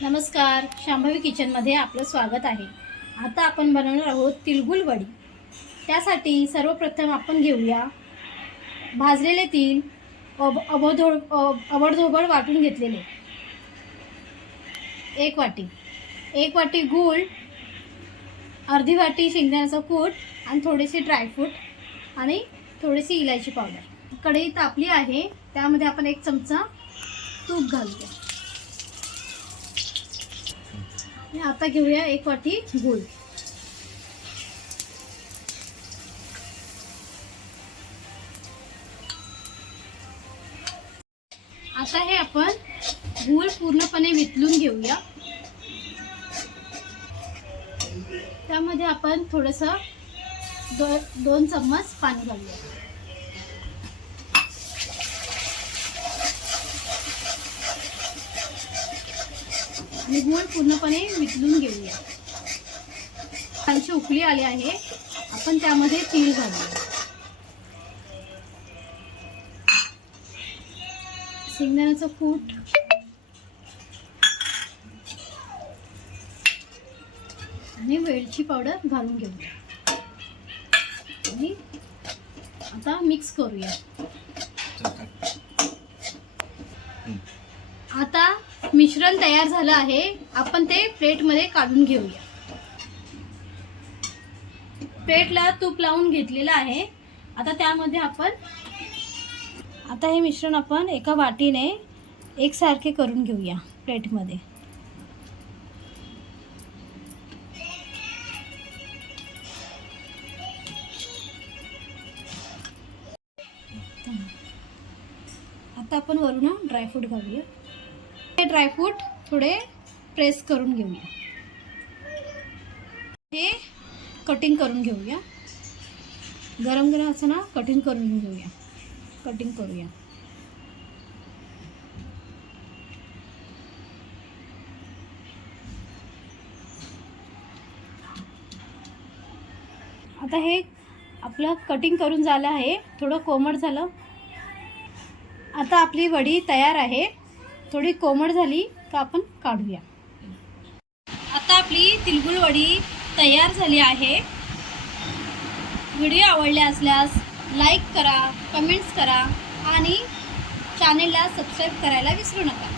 नमस्कार शांभवी किचनमध्ये आपलं स्वागत आहे. आता आपण बनवणार आहोत तिळगुळ वडी. त्यासाठी सर्वप्रथम आपण घेऊया भाजलेले तीळ अब अबोधो अबडधोबड वाटून घेतलेले. एक वाटी. एक वाटी गूळ अर्धी वाटी शेंगदाण्याचा कूट आणि थोडेसे ड्रायफ्रूट आणि थोडीशी इलायची पावडर कढई तापली आहे त्यामध्ये आपण एक चमचा तूप घालूया आणि आता घेऊया एक वाटी गुळ. आता हे आपण गूळ पूर्णपणे वितलून घेऊया. त्यामध्ये आपण थोडस दो दोन चम्मच पाणी घालूया. आणि गूळ पूर्णपणे वितलून घेऊया छानशी उकळी आली आहे. आपण त्यामध्ये तीळ घालूया. शेंगदाण्याचं कूट. आणि वेलची पावडर घालून घेऊया. आणि आता मिक्स करूया. आता मिश्रण तयार झालं आहे. आपण ते प्लेटमध्ये काढून घेऊया. प्लेटला तूप लावून घेतलेलं आहे. आता त्यामध्ये आपण आता हे मिश्रण आपण एका वाटीने एकसारखे करून घेऊया प्लेटमध्ये. आता आपण वरून ड्रायफ्रूट घालूया. हे ड्रायफ्रूट थोडे प्रेस करून घेऊया. हे कटिंग करून घेऊया. गरम गरम असं ना कटिंग करून घेऊया. कटिंग करूया. आता हे आपलं कटिंग करून झालं आहे. थोडं कोमट झालं. आता आपली वडी तयार आहे. थोडी कोमट झाली का आपण काढूया. आता आपली तिलगुळ वडी तयार झाली आहे. व्हिडिओ आवडले असल्यास लाईक करा कमेंट्स करा आणि चॅनेलला सबस्क्राईब करायला विसरू नका.